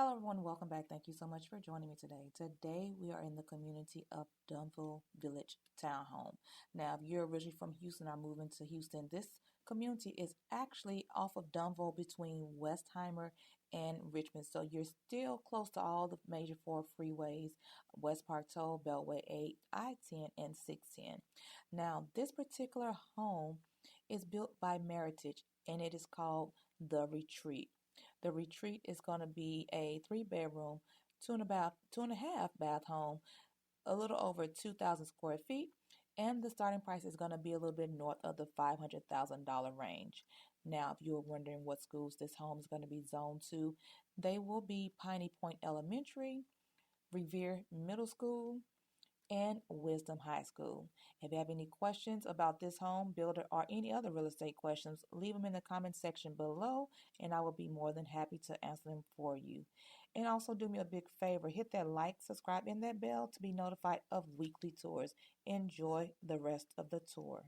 Hello, everyone. Welcome back. Thank you so much for joining me today. Today, we are in the community of Dunville Village Townhome. Now, if you're originally from Houston or moving to Houston, this community is actually off of Dunville between Westheimer and Richmond. So you're still close to all the major four freeways, West Park Toll, Beltway 8, I-10, and 610. Now, this particular home is built by Meritage, and it is called The Retreat. The Retreat is going to be a 3-bedroom, two and a half bath home, a little over 2,000 square feet, and the starting price is going to be a little bit north of the $500,000 range. Now, if you're wondering what schools this home is going to be zoned to, they will be Piney Point Elementary, Revere Middle School, and Wisdom High School. If you have any questions about this home, builder, or any other real estate questions, leave them in the comment section below, and I will be more than happy to answer them for you. And also do me a big favor, hit that like, subscribe, and that bell to be notified of weekly tours. Enjoy the rest of the tour.